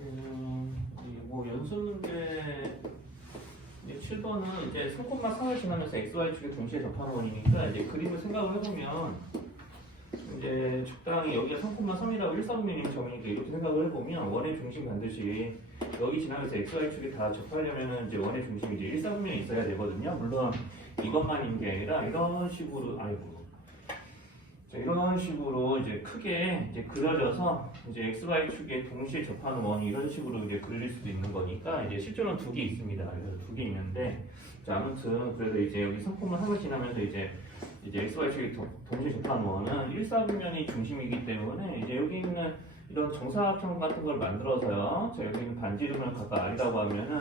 음, 이뭐 연습 문제 이제 7번은 이제 3콤마 3을 지나면서 xy 축에 동시에 접하는 원이니까 이제 그림을 생각을 해보면 이제 적당히 여기가 3콤마 3이라고 1사분면인 점이니까 이렇게 생각을 해보면 원의 중심 반드시 여기 지나면서 xy 축에 다 접하려면은 이제 원의 중심이 이제 1사분면이 있어야 되거든요. 물론 이것만 있는 게 아니라 이런 식으로 아이고 자, 이런 식으로 이제 크게 이제 그려져서 이제 xy 축에 동시에 접하는 원이 이런 식으로 이제 그릴 수도 있는 거니까 이제 실제로는 두 개 있습니다. 그래서 두 개 있는데 자, 아무튼 그래서 이제 여기 3콤마 3을 지나면서 이제 이제 xy 축에 도- 동시에 접하는 원은 1사분면이 중심이기 때문에 이제 여기 있는 이런 정사각형 같은 걸 만들어서요. 자, 여기 있는 반지름을 각각 r이라고 하면은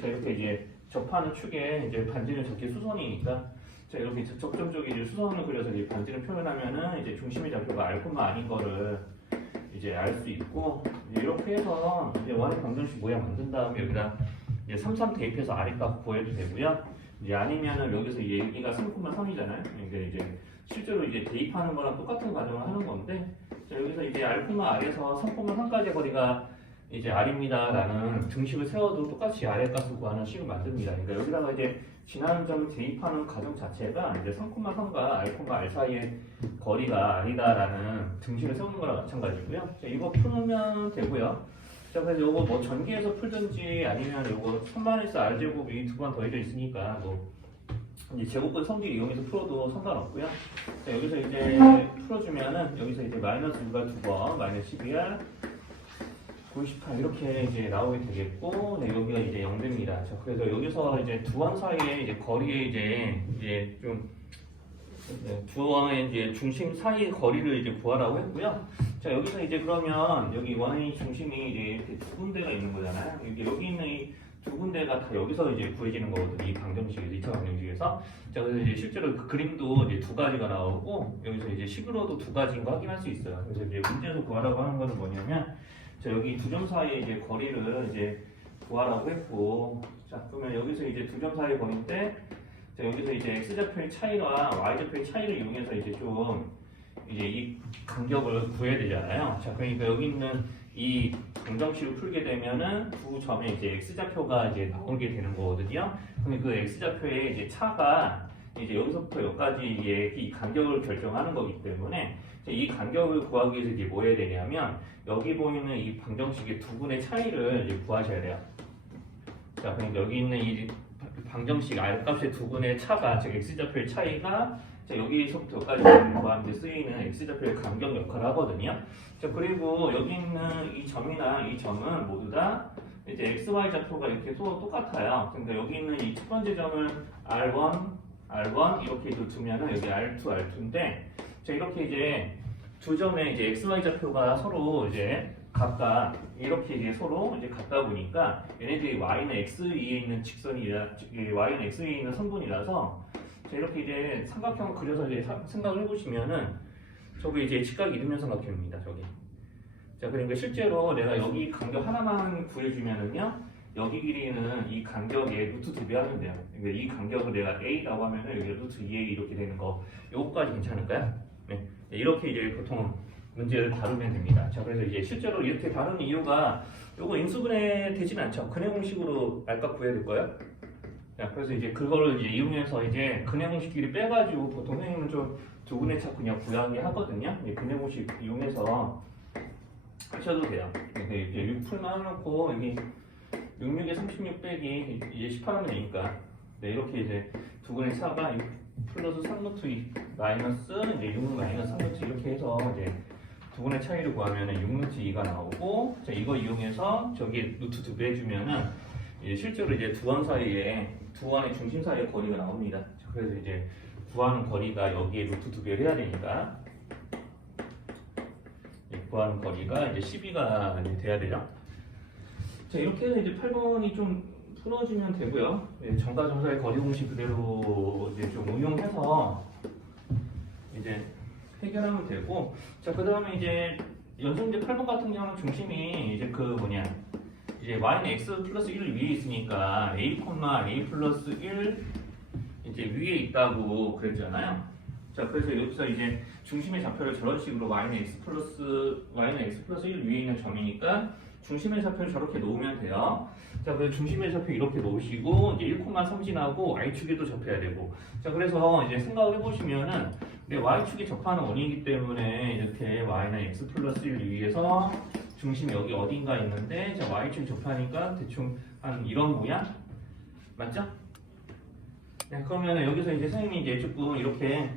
자, 이렇게 이제 접하는 축에 이제 반지름 적게 수선이니까 자 이렇게 적점 쪽에 이제 수선을 그려서 이제 반지름 표현하면은 이제 중심의 좌표가 알코마 아닌 거를 이제 알 수 있고 이제 이렇게 해서 이제 원의 방정식 모양 만든 다음에 여기다 이제 33 대입해서 아래값 구해도 되고요. 이제 아니면은 여기서 얘기가 3,3이잖아요. 이제 이제 실제로 이제 대입하는 거랑 똑같은 과정을 하는 건데 자 여기서 이제 알코마 아래에서 3,3까지의 거리가 이제 R입니다라는 등식을 세워도 똑같이 아래값을 구하는 식을 만듭니다. 그러니까 여기다가 이제 지나는 점을 대입하는 과정 자체가 이제 3,3과 R, R 사이의 거리가 R이다라는 등식을 세우는 거랑 마찬가지고요. 자, 이거 풀면 되고요. 자, 그래서 이거 뭐 전기에서 풀든지 아니면 이거 3만에서 R 제곱이 두 번 더해져 있으니까 뭐 이제 제곱근 성질 이용해서 풀어도 상관없고요. 자, 여기서 이제 풀어주면은 여기서 이제 마이너스 6가 두 번, 마이너스 12R 98 이렇게 이제 나오게 되겠고, 네, 여기가 이제 0됩니다. 자, 그래서 여기서 이제 두원 사이에 이제 거리에 이제 이제 좀 네, 두 원의 이제 중심 사이 거리를 이제 구하라고 했고요. 자, 여기서 이제 그러면 여기 원의 중심이 이제 이렇게 두 군데가 있는 거잖아요. 여기 여기 있는 이 두 군데가 다 여기서 이제 구해지는 거거든요. 이 방정식에서, 2차 방정식에서. 자, 그래서 이제 실제로 그 그림도 이제 두 가지가 나오고, 여기서 이제 식으로도 두 가지인 거 확인할 수 있어요. 그래서 이제 문제에서 구하라고 하는 거는 뭐냐면, 자, 여기 두 점 사이에 이제 거리를 이제 구하라고 했고, 자, 그러면 여기서 이제 두 점 사이의 거리인데, 자, 여기서 이제 x좌표의 차이와 y좌표의 차이를 이용해서 이제 좀 이제 이 간격을 구해야 되잖아요. 자, 그러니까 여기 있는 이 방정식을 풀게 되면은 두 점에 이제 x좌표가 이제 나오게 되는 거거든요. 그럼 그 x좌표의 이제 차가 이제 여기서부터 여기까지의 이 간격을 결정하는 거기 때문에 이 간격을 구하기 위해서 이제 뭐 해야 되냐면 여기 보이는 이 방정식의 두 분의 차이를 이제 구하셔야 돼요. 자, 그러니까 여기 있는 이 방정식 R값의 두 분의 차가 즉 x좌표의 차이가 자, 여기서부터 여기까지 구하는데 쓰이는 x좌표의 간격 역할을 하거든요. 자, 그리고 여기 있는 이 점이나 이 점은 모두 다 이제 xy 좌표가 이렇게 또 똑같아요. 근데 여기 있는 이 첫 번째 점을 R1, R1 이렇게 두면은 여기 R2, R2인데 자, 이렇게 이제 두 점의 이제 xy 좌표가 서로 이제 각각 이렇게 이제 서로 이제 같다 보니까 얘네들이 y는 x 위에 있는 직선이라 이 y는 x 위에 있는 선분이라서 자, 이렇게 이제 삼각형을 그려서 이제 사- 생각을 해보시면은 저기 이제 직각 이등변 삼각형입니다. 저기. 자 그러니까 실제로 내가 여기 간격 하나만 구해주면은요 여기 길이는 이 간격의 루트 두배 하면 돼요. 그러니까 이 간격을 내가 a라고 하면은 여기 루트 2a 이렇게 되는 거 요거까지 괜찮을까요? 네. 이렇게 이제 보통 문제를 다루면 됩니다. 자, 그래서 이제 실제로 이렇게 다루는 이유가 요거 인수분해 되진 않죠. 근해 공식으로 알값 구해야 될 거예요. 자, 그래서 이제 그거를 이제 이용해서 이제 근해 공식끼리 빼가지고 보통 선생님은 좀 두 분의 차 그냥 구하게 하거든요. 이 근해 공식 이용해서 하셔도 돼요. 이제 6 풀만 해놓고 여기 66에 36 빼기 이제 18 하면 되니까 네, 이렇게 이제 두 분의 차가 6 플러스 3루트 2 마이너스 이제 6 마이너스 3루트 이렇게 해서 이제 두 분의 차이를 구하면 6루트 2가 나오고 자 이거 이용해서 저기 루트 2배 해주면은 이제 실제로 이제 두 원 사이에 두 원의 중심 사이의 거리가 나옵니다. 자, 그래서 이제 구하는 거리가 여기에 루트 2배를 해야 되니까 이 구하는 거리가 이제 12가 이제 돼야 되죠. 자 이렇게 해서 이제 8번이 좀 풀어지면 되고요. 예, 정과 정사의 거리 공식 그대로 이제 좀 응용해서 이제 해결하면 되고 자 그 다음에 이제 연습문제 8번 같은 경우는 중심이 이제 그 뭐냐 이제 y는 x 플러스 1 위에 있으니까 a, a 플러스 1 이제 위에 있다고 그랬잖아요. 자 그래서 여기서 이제 중심의 좌표를 저런 식으로 y는 x 플러스 y는 x 플러스 1 위에 있는 점이니까 중심의 좌표를 저렇게 놓으면 돼요. 자, 그래서 중심의 좌표 이렇게 놓으시고 이제 1,3 지나고 y축에도 접해야 되고. 자, 그래서 이제 생각을 해보시면은 내 y축에 접하는 원이기 때문에 이렇게 y는 x 플러스 1 위에서 중심이 여기 어딘가 있는데 자, y축에 접하니까 대충 한 이런 모양 맞죠? 네, 그러면 여기서 이제 선생님이 이제 조금 이렇게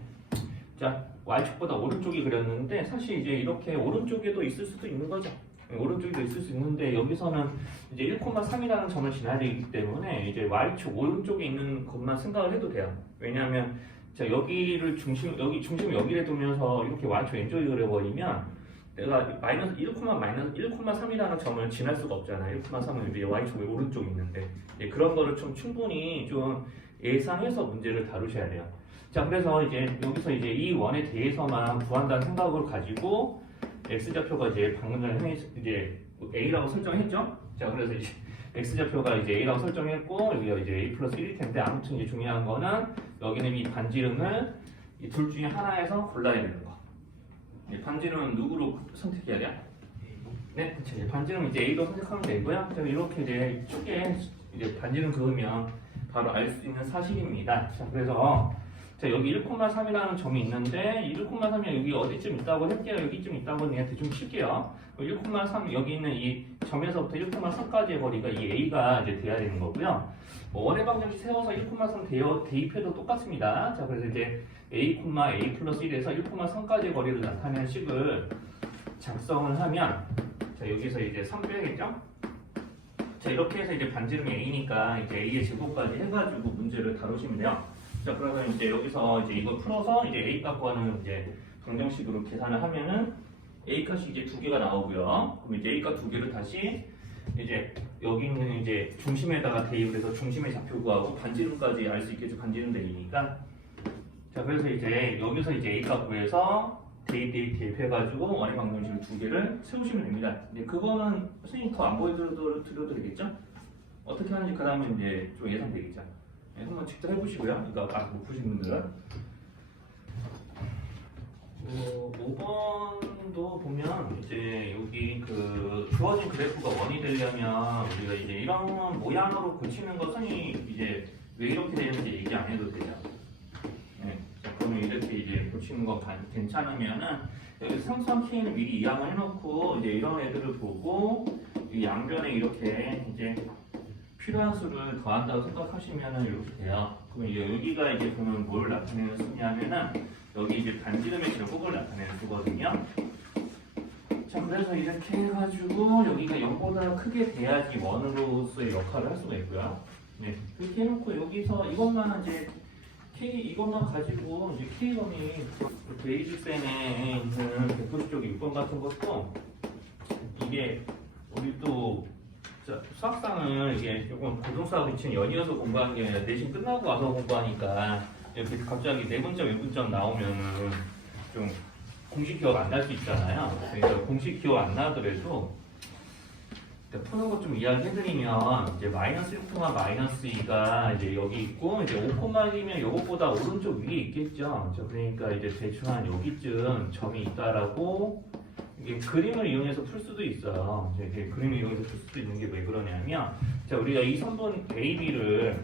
자 y축보다 오른쪽이 그렸는데 사실 이제 이렇게 오른쪽에도 있을 수도 있는 거죠. 네, 오른쪽에도 있을 수 있는데 여기서는 이제 1,3이라는 점을 지나야 되기 때문에 이제 y축 오른쪽에 있는 것만 생각을 해도 돼요. 왜냐하면 자 여기를 중심 여기 중심 여기를 두면서 이렇게 y축 왼쪽에 그려버리면 내가 마이너스 1, 마이너스 1,3이라는 점을 지날 수가 없잖아요. 1,3은 이제 y축 오른쪽에 있는데 예, 그런 거를 좀 충분히 좀 예상해서 문제를 다루셔야 돼요. 자, 그래서 이제 여기서 이제 이 원에 대해서만 구한다는 생각을 가지고 x 좌표가 이제 방금 전에 이제 a라고 설정했죠. 자, 그래서 이제 x 좌표가 이제 a라고 설정했고 여기가 이제 a 플러스 1일 텐데 아무튼 이제 중요한 거는 여기는 이 반지름을 이 둘 중에 하나에서 골라야 되는 거. 이 반지름은 누구로 선택해야 돼요? 네. 이제 반지름 이제 a로 선택하면 되고요. 자, 이렇게 이제 축에 이제 반지름 그으면 바로 알 수 있는 사실입니다. 자, 그래서 자, 여기 1,3이라는 점이 있는데 1,3이 여기 어디쯤 있다고 할게요. 여기쯤 있다고 그냥 대충 칠게요. 1,3 여기 있는 이 점에서부터 1,3까지의 거리가 이 a가 이제 돼야 되는 거고요. 뭐 원의 방정식 세워서 1,3 대여, 대입해도 똑같습니다. 자, 그래서 이제 a, a 플러스 1에서 1,3까지의 거리를 나타내는 식을 작성을 하면 자, 여기서 이제 3 빼야겠죠? 자 이렇게 해서 이제 반지름이 a니까 이제 a의 제곱까지 해가지고 문제를 다루시면 돼요. 자 그러면 이제 여기서 이제 이걸 풀어서 이제 a 값과는 이제 방정식으로 계산을 하면은 a 값이 이제 두 개가 나오고요. 그럼 이제 a 값 두 개를 다시 이제 여기 있는 이제 중심에다가 대입을 해서 중심의 좌표 구하고 반지름까지 알 수 있겠죠. 반지름 대입이니까. 자 그래서 이제 여기서 이제 a 값 구해서 대입 대입 대입 해가지고 원의 방정식을 두 개를 세우시면 됩니다. 근데 그거는 선생님 더 안 보여드려도 드려도 되겠죠? 어떻게 하는지 그 다음에 이제 좀 예상되겠죠? 네, 한번 직접 해보시고요. 이거 아직 못 푸신 분들은. 어, 5번도 보면 이제 여기 그 주어진 그래프가 원이 되려면 우리가 이제 이런 모양으로 고치는 것은 이제 왜 이렇게 되는지 얘기 안 해도 되죠. 네. 자, 그러면 이렇게 이제 고치는 거 가- 괜찮으면은 여기 상수한 k는 미리 이항을 해놓고 이제 이런 애들을 보고 이 양변에 이렇게 이제 필요한 수를 더한다고 생각하시면은 이렇게 돼요. 그럼 이제 여기가 이제 보면 뭘 나타내는 수냐면은 여기 이제 반지름의 제곱을 나타내는 수거든요. 자 그래서 이렇게 해가지고 여기가 0보다 크게 돼야지 원으로서의 역할을 할 수가 있고요. 네 그렇게 해놓고 여기서 이것만 이제 K 이것만 가지고 이제 K원이 베이직센에 있는 백분 쪽 인권 같은 것도 이게 우리 또 자, 수학상을 이게 조금 고등수학 위치는 연이어서 공부하는 게 아니라 내신 끝나고 와서 공부하니까 이렇게 갑자기 네 분점, 네 분점 나오면은 좀 공식 기억 안 날 수 있잖아요. 그러니까 공식 기억 안 나더라도 일단 푸는 것 좀 이야기해드리면 이제 마이너스 1, 마이너스 2가 이제 여기 있고 이제 5,1이면 이것보다 오른쪽 위에 있겠죠. 저 그러니까 이제 대충 한 여기쯤 점이 있다라고 이게 그림을 이용해서 풀 수도 있어요. 이제 이렇게 그림을 이용해서 풀 수도 있는 게 왜 그러냐면 자 우리가 이 선분 A, B를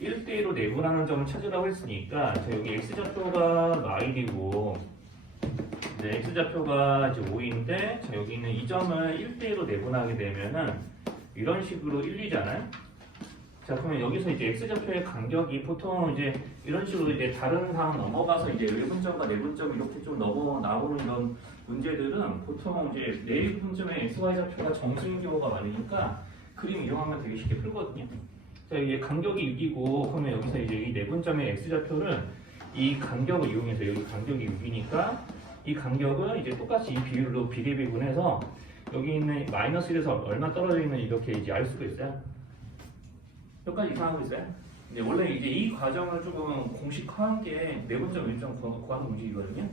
1대1로 내분하는 점을 찾으라고 했으니까 자 여기 x 좌표가 마일이고 네, x 좌표가 이제 5인데 자 여기 있는 이 점을 1대1로 내분하게 되면은 이런 식으로 1, 2잖아요. 자 그러면 여기서 이제 x 좌표의 간격이 보통 이제 이런 식으로 이제 다른 상황 넘어가서 이제 1분점과 4분점 이렇게 좀 넘어 나오는 이런 문제들은 보통 이제 4분점의 x, y 좌표가 정수인 경우가 많으니까 그림 이용하면 되게 쉽게 풀거든요. 자 이게 간격이 6이고 그러면 여기서 이제 이 4분점의 x 좌표를 이 간격을 이용해서 여기 간격이 6이니까 이 간격을 이제 똑같이 이 비율로 비례비분해서 여기 있는 마이너스 1에서 얼마 떨어져 있는 이렇게 이제 알 수가 있어요. 여기까지 이상하고 있어요. 근데 원래 이제 이 과정을 조금 공식화한 게 내분점 일정 구하는 공식이거든요.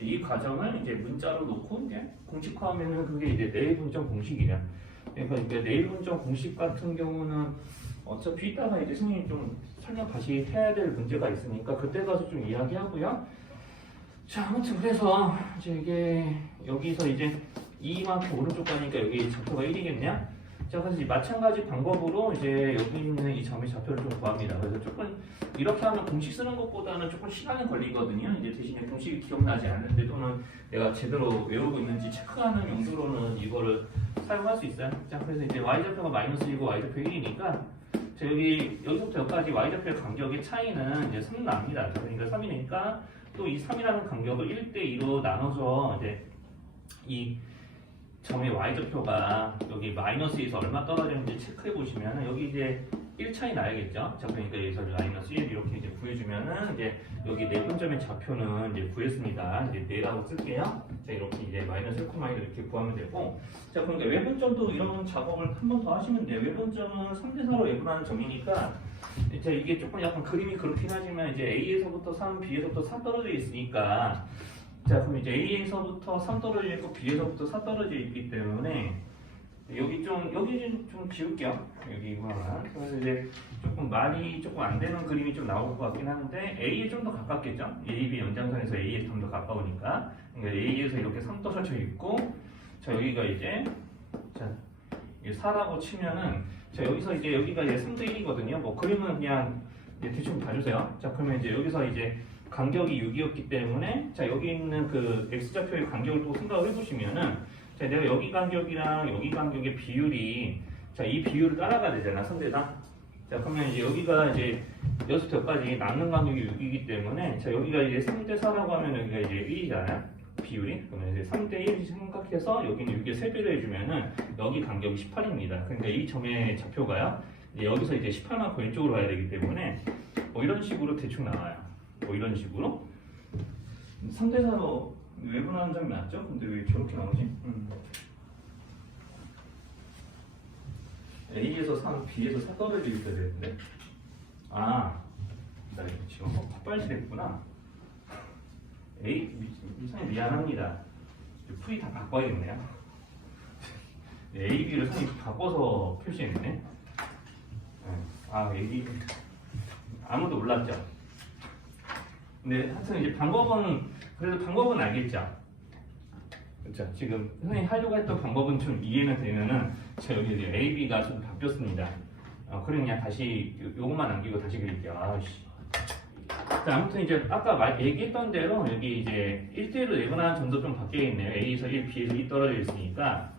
이 과정을 이제 문자로 놓고 이제 공식화하면은 그게 이제 내분점 공식이냐. 그러니까 내분점 공식 같은 경우는 어차피 이따가 이제 선생님 좀 설명 다시 해야 될 문제가 있으니까 그때 가서 좀 이야기하고요. 자, 아무튼 그래서 이제 이게 여기서 이제 2만큼 오른쪽 가니까 여기 좌표가 1이겠네 그래서 이 마찬가지 방법으로 이제 여기 있는 이 점의 좌표를 좀 구합니다. 그래서 조금 이렇게 하면 공식 쓰는 것보다는 조금 시간이 걸리거든요. 이제 대신에 공식이 기억나지 않는데 또는 내가 제대로 외우고 있는지 체크하는 용도로는 이거를 사용할 수 있어요. 자, 그래서 이제 y 좌표가 마이너스 1이고 y 좌표 1이니까 자, 여기 여기서부터 여기까지 y 좌표의 간격의 차이는 이제 3 납니다. 자, 그러니까 3이니까 또 이 3이라는 간격을 1대 2로 나눠서 이제 이 점의 y좌표가 여기 마이너스에서 얼마 떨어지는지 체크해 보시면 여기 이제 1 차이 나야겠죠. 자 그러니까 여기서 마이너스 1 이렇게 이제 구해주면은 이제 여기 네 분점의 좌표는 이제 구했습니다. 이제 네라고 쓸게요. 자 이렇게 이제 마이너스 1,1 이렇게 구하면 되고 자 그러니까 외분점도 이런 작업을 한 번 더 하시면 돼요. 외분점은 3대 4로 외분하는 점이니까 이제 이게 조금 약간 그림이 그렇긴 하지만 이제 A에서부터 3, B에서부터 4 떨어져 있으니까 자 그럼 이제 A에서부터 3 떨어져 있고 B에서부터 4 떨어져 있기 때문에 여기 좀 여기 좀 지울게요. 여기만 그래서 이제 조금 말이 조금 안 되는 그림이 좀 나올 것 같긴 하는데 A에 좀 더 가깝겠죠? A, B 연장선에서 A에 좀 더 가까우니까. 그러니까 A에서 이렇게 3 떨어져 있고 자 여기가 이제 자 이게 4라고 치면은 자 여기서 이제 여기가 이제 3대 1이거든요. 뭐 그림은 그냥 대충 봐주세요. 자 그러면 이제 여기서 이제 간격이 6이었기 때문에 자 여기 있는 그 x좌표의 간격을 또 생각을 해보시면은 자 내가 여기 간격이랑 여기 간격의 비율이 자 이 비율을 따라가야 되잖아 선대상 자 그러면 이제 여기가 이제 여기서부터 여기까지 남는 간격이 6이기 때문에 자 여기가 이제 3대 4라고 하면 여기가 이제 1이잖아요 비율이. 그러면 이제 3대 1 생각해서 여기는 6의 3배를 해주면은 여기 간격이 18입니다. 그러니까 이 점의 좌표가요. 여기서 이제 18만큼 왼쪽으로 가야 되기 때문에 뭐 이런 식으로 대충 나와요 뭐 이런 식으로 3대 4로 외분하는 점이 낫죠? 근데 왜 저렇게 나오지? 음. A에서 3, B에서 4 떨어져 있어야 되는데 아, 나 이거 지금 헛발질했구나 A, 이상이 미안합니다 풀이 다 바꿔야겠네요 네, A, B를 선이 바꿔서 표시했네 네. 아, A, B 아무도 몰랐죠? 근데 하여튼 이제 방법은 그래도 방법은 알겠죠. 그렇죠. 지금 선생님 하려고 했던 방법은 좀 이해는 되면은 자 여기 이제 A, B가 좀 바뀌었습니다. 어, 그럼 그냥 다시 요, 요것만 남기고 다시 그릴게요. 아씨. 자, 아무튼 이제 아까 말, 얘기했던 대로 여기 이제 1대1로 내분하는 점도 좀 바뀌어 있네요. A에서 1, B에서 2 떨어져 있으니까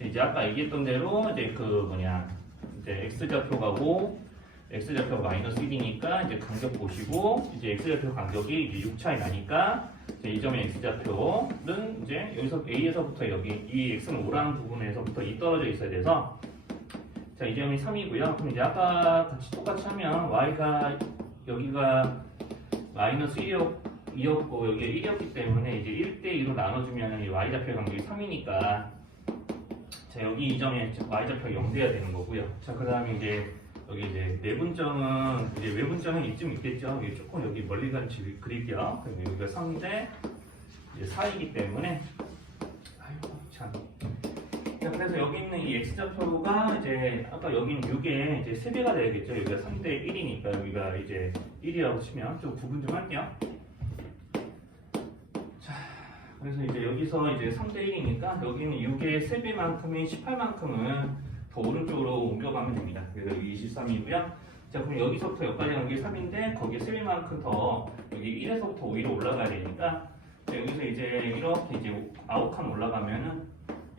이제 아까 얘기했던 대로 이제 그 뭐냐 이제 X 좌표가 5 x 좌표가 마이너스 1이니까 이제 간격 보시고 이제 x 좌표 간격이 이제 6 차이 나니까 이제 이 점의 x 좌표는 이제 여기서 a에서부터 여기 이 x는 5라는 부분에서부터 2 떨어져 있어야 돼서 자 이 점이 3이고요. 그럼 이제 아까 같이 똑같이 하면 y가 여기가 마이너스 1이었, 2였고 여기 1이었기 때문에 이제 1대 2로 나눠주면 이 y 좌표 간격이 3이니까 자 여기 이 점에 y 좌표가 0돼야 되는 거고요. 자 그 다음에 이제 여기 이제 내분점은 이제 외분점은 이쯤 있겠죠. 여기 조금 여기 멀리 간 집 그릴게요. 여기가 3대 이제 4이기 때문에 아이고 참. 자, 그래서 여기 있는 이 x 좌표가 이제 아까 여기는 6에 이제 3배가 되겠죠. 여기가 3대 1이니까 여기가 이제 1이라고 치면 좀 구분 좀 할게요. 자, 그래서 이제 여기서 이제 3대 1이니까 여기는 6의 3배만큼인 18만큼은 더 오른쪽으로 옮겨가면 됩니다. 여기 23이고요. 자, 그럼 여기서부터 여기까지 가는 게 3인데 거기에 3배만큼 더 여기 1에서부터 5위로 올라가야 되니까 자, 여기서 이제 이렇게 이제 아홉 칸 올라가면은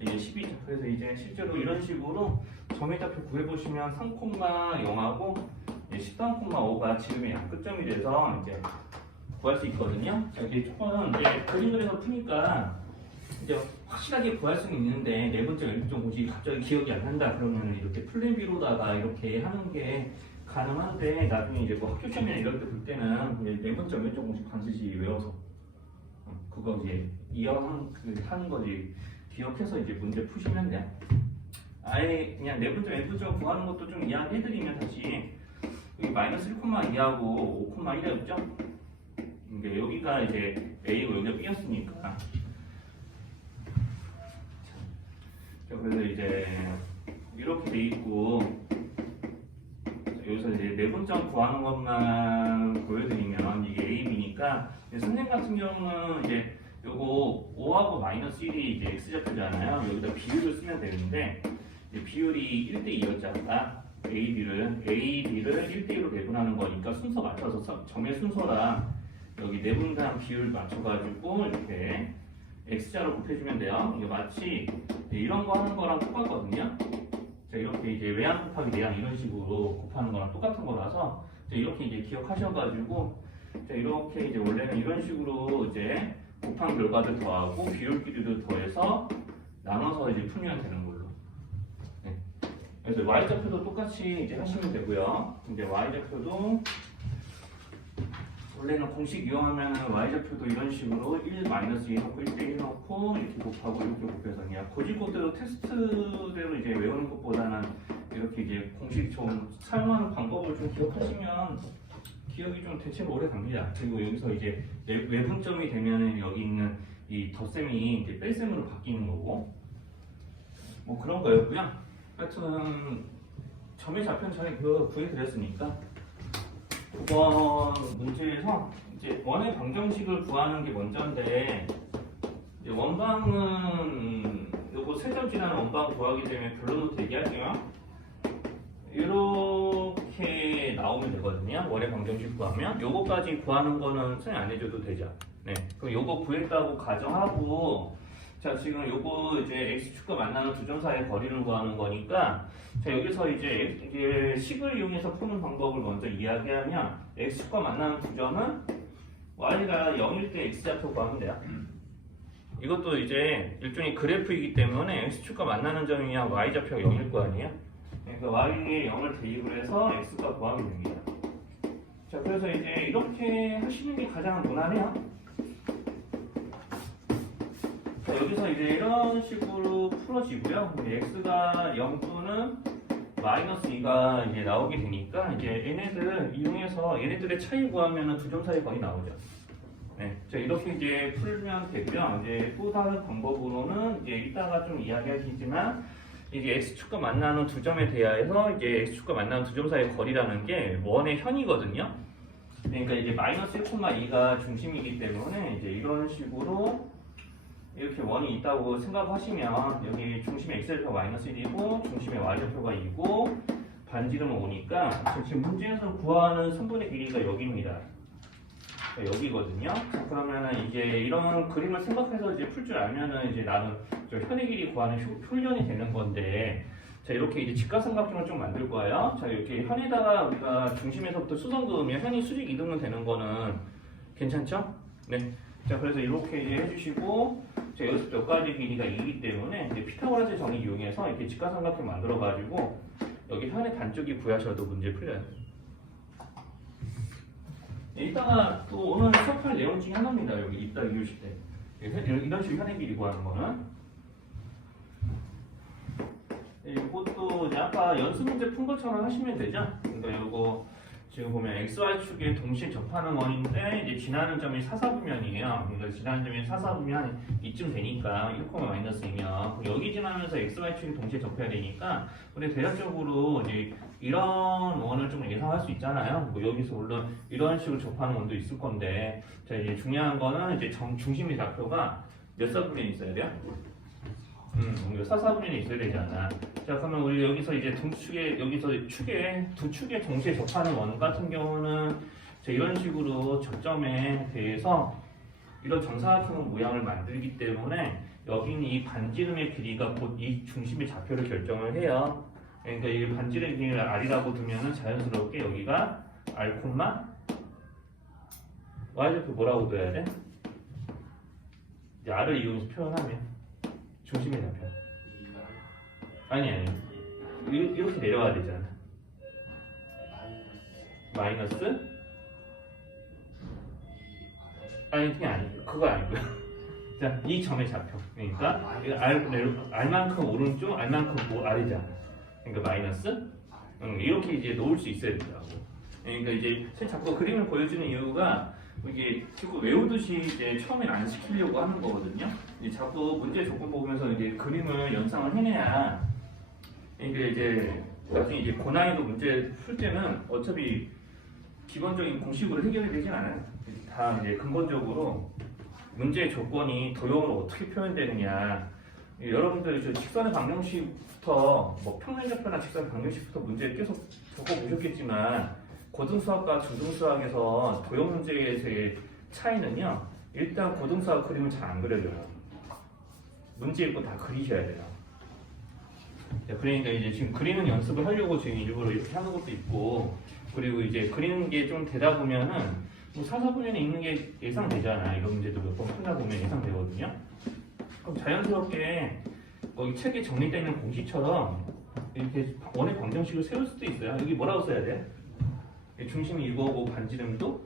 이제 10이죠. 그래서 이제 실제로 이런 식으로 점의 좌표 구해보시면 3,0하고 13,5가 지름의 양끝점이 돼서 이제 구할 수 있거든요. 자, 이게 조금 이제 그림 그려서 푸니까 이제 확실하게 구할 수는 있는데 네 번째 왼쪽 곳이 갑자기 기억이 안 난다 그러면 이렇게 플랜비로다가 이렇게 하는 게 가능한데 나중에 이제 뭐 학교 시험이나 이럴 때볼 때는 이제 네 번째 왼쪽 곳이 반드시 외워서 어, 그거 이제 이어하는 그 거지 기억해서 이제 문제 푸시면 돼. 아예 그냥 네 번째 왼쪽 구하는 것도 좀 이야기해드리면 다시 여기 마이너스 1,2하고 5,1이었죠? 근데 여기가 이제 A고 여기가 B였으니까 자, 그래서 이제 이렇게 돼 있고 자, 여기서 이제 내분점 구하는 것만 보여드리면 이게 A, B니까 선생님 같은 경우는 이제 요거 5하고 마이너스 마이너스 1이 이제 x좌표잖아요. 여기다 비율을 쓰면 되는데 비율이 1대 2였잖아. A, B를 A, B를 1대 2로 배분하는 거니까 순서 맞춰서 서- 점의 순서랑 여기 내분산 비율 맞춰가지고 이렇게 x자로 곱해주면 돼요. 이게 마치 이런 거 하는 거랑 똑같거든요. 자, 이렇게 이제 외양 곱하기 내양 이런 식으로 곱하는 거랑 똑같은 거라서 자, 이렇게 이제 기억하셔가지고 자, 이렇게 이제 원래는 이런 식으로 이제 곱한 결과를 더하고 비율끼리도 더해서 나눠서 이제 풀면 되는 걸로. 네. 그래서 y좌표도 똑같이 이제 하시면 되고요. 이제 y좌표도 원래는 공식 이용하면 y좌표도 이런 식으로 1 마이너스 2 넣고 1대 1 넣고 이렇게 곱하고 이렇게 곱해서 그냥 고지고대로 테스트대로 이제 외우는 것보다는 이렇게 이제 공식 좀 사용하는 방법을 좀 기억하시면 기억이 좀 대체로 오래 갑니다. 그리고 여기서 이제 외- 외분점이 되면은 여기 있는 이 덧셈이 이제 뺄셈으로 바뀌는 거고 뭐 그런 거였고요. 하여튼 점의 좌표는 전에 그 구해드렸으니까 9번 문제에서 이제 원의 방정식을 구하는 게 먼저인데 이제 원방은 요거 세점 지나는 원방 구하기 때문에 별로로 대기할게요. 이렇게 나오면 되거든요. 원의 방정식 구하면 요거까지 구하는 거는 선생님 안 해줘도 되죠. 네. 그럼 요거 구했다고 가정하고 자 지금 요거 이제 x축과 만나는 두 점 사이의 거리를 구하는 거니까 자 여기서 이제 식을 이용해서 푸는 방법을 먼저 이야기하면 x축과 만나는 두 점은 y가 0일 때 x좌표 구하면 돼요. 이것도 이제 일종의 그래프이기 때문에 x축과 만나는 점이야 y좌표가 0일 거 아니에요? 그러니까 y에 0을 대입을 해서 x가 구하면 됩니다. 자 그래서 이제 이렇게 하시는 게 가장 무난해요. 자, 여기서 이제 이런 식으로 풀어지고요. 이제 x가 0 또는 마이너스 2가 이제 나오게 되니까 이제 얘네들 이용해서 얘네들의 차이 구하면 두 점 사이 거리 나오죠. 네, 자 이렇게 이제 풀면 되고요. 이제 또 다른 방법으로는 이제 이따가 좀 이야기하시지만 이게 x축과 만나는 두 점에 대하여서 이제 x축과 만나는 두 점 사이의 거리라는 게 원의 현이거든요. 그러니까 이제 마이너스 1,2가 중심이기 때문에 이제 이런 식으로 이렇게 원이 있다고 생각하시면 여기 중심의 x좌표가 마이너스 1이고 중심의 y좌표가 2고 반지름은 5니까 지금 문제에서 구하는 선분의 길이가 여기입니다. 자, 여기거든요. 자, 그러면은 이제 이런 그림을 생각해서 이제 풀 줄 알면은 이제 나는 저 현의 길이 구하는 효, 훈련이 되는 건데 자 이렇게 이제 직각삼각형을 좀 만들 거예요. 자 이렇게 현에다가 우리가 중심에서부터 수성 그으면 현이 수직 이동은 되는 거는 괜찮죠? 네. 자 그래서 이렇게 이제 해주시고 자 여기서 몇 가지 길이가 2이기 때문에 이제 피타고라스 정의 이용해서 이렇게 직각삼각형 만들어 가지고 여기 현의 반쪽이 구하셔도 문제 풀려요. 네, 이따가 또 오늘 수업할 내용 중에 하나입니다. 여기 이따 2교시 때 이런 이런 식으로 현의 길이 구하는 거는 네, 이것도 이제 아까 연습 문제 푼 것처럼 하시면 되죠. 그러니까 이거 지금 보면 XY축에 동시에 접하는 원인데 이제 지나는 점이 사사분면이에요. 그러니까 지나는 점이 사사분면 이쯤 되니까 1, 마이너스이면 여기 지나면서 XY축이 동시에 접해야 되니까 우리 대략적으로 이제 이런 원을 좀 예상할 수 있잖아요. 뭐 여기서 물론 이런 식으로 접하는 원도 있을 건데 자 이제 중요한 거는 이제 정, 중심의 좌표가 몇 사분면이 있어야 돼요? 음, 이거 사사분면이 있어야 않나? 자, 그러면 우리 여기서 이제 두 축에 여기서 축에 두 축에 동시에 접하는 원 같은 경우는 자, 이런 식으로 접점에 대해서 이런 정사각형 모양을 만들기 때문에 여기는 이 반지름의 길이가 곧 이 중심의 좌표를 결정을 해요. 그러니까 이 반지름의 길이를 r이라고 두면은 자연스럽게 여기가 r y좌표 뭐라고 둬야 돼? 이제 r을 이용해서 표현하면 중심의 좌표. 아니 아니. 이- 이렇게 내려와야 되잖아? 마이너스? 아니 그게 아니고 그거 아니고요. 자 이 점의 좌표 그러니까 이거 R, 내려- R만큼 오른쪽 R만큼 뭐 아래잖아. 그러니까 마이너스? 응, 이렇게 이제 놓을 수 있어야 된다고. 그러니까 이제 사실 자꾸 그림을 보여주는 이유가 이게 자꾸 외우듯이 이제 처음엔 안 시키려고 하는 거거든요 자꾸 문제 조건 보면서 이제 그림을 연상을 해내야 이게 이제 나중에 이제 고난이도 문제 풀 때는 어차피 기본적인 공식으로 해결이 되진 않아요. 다 이제 근본적으로 문제의 조건이 도형으로 어떻게 표현되느냐. 여러분들 저 직선의 방정식부터 뭐 평면좌표나 직선 방정식부터 문제를 계속 적어 보셨겠지만 고등수학과 중등수학에서 도형 문제에서의 차이는요. 일단 고등수학 그림을 잘 안 그려줘요. 문제 읽고 다 그리셔야 돼요. 네, 그러니까 이제 지금 그리는 연습을 하려고 지금 일부러 이렇게 하는 것도 있고 그리고 이제 그리는 게 좀 되다 보면은 뭐 사사분면에 있는 게 예상되잖아. 이런 문제도 몇 번 풀다 보면 예상되거든요. 그럼 자연스럽게 거기 책에 정리되어 있는 공식처럼 이렇게 원의 방정식을 세울 수도 있어요. 여기 뭐라고 써야 돼? 중심이 이거고 반지름도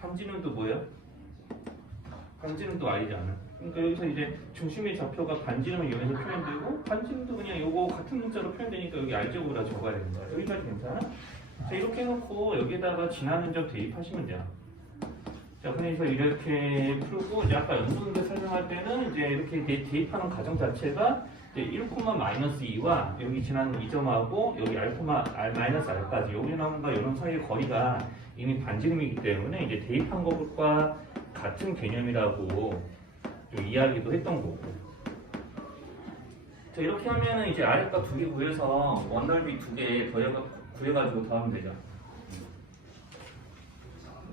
반지름도 뭐예요? 반지름도 I잖아. 그러니까 여기서 이제 중심의 좌표가 반지름을 이용해서 표현되고 반지름도 그냥 요거 같은 문자로 표현되니까 여기 I제곱으로 적어야 되는 거야. 여기까지 괜찮아? 자 이렇게 해놓고 여기다가 지나는 점 대입하시면 돼요. 자 그래서 이렇게 풀고 이제 아까 연수문제 설명할 때는 이제 이렇게 대- 대입하는 과정 자체가 이제 1, 마이너스 2와 여기 지나는 이 점하고 여기 R, R 마이너스 R까지 여기 나온과 이런 사이의 거리가 이미 반지름이기 때문에 이제 대입한 것과 같은 개념이라고 좀 이야기도 했던 거고. 자 이렇게 하면은 이제 아래값 두 개 구해서 원 넓이 두 개 더해가 구해가지고 더하면 되죠.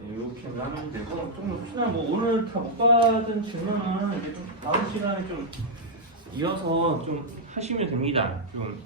네, 이렇게 하면 되고 좀 혹시나 뭐 오늘 다 못 받은 질문은 이제 좀 다음 시간에 좀 이어서 좀 하시면 됩니다. 좀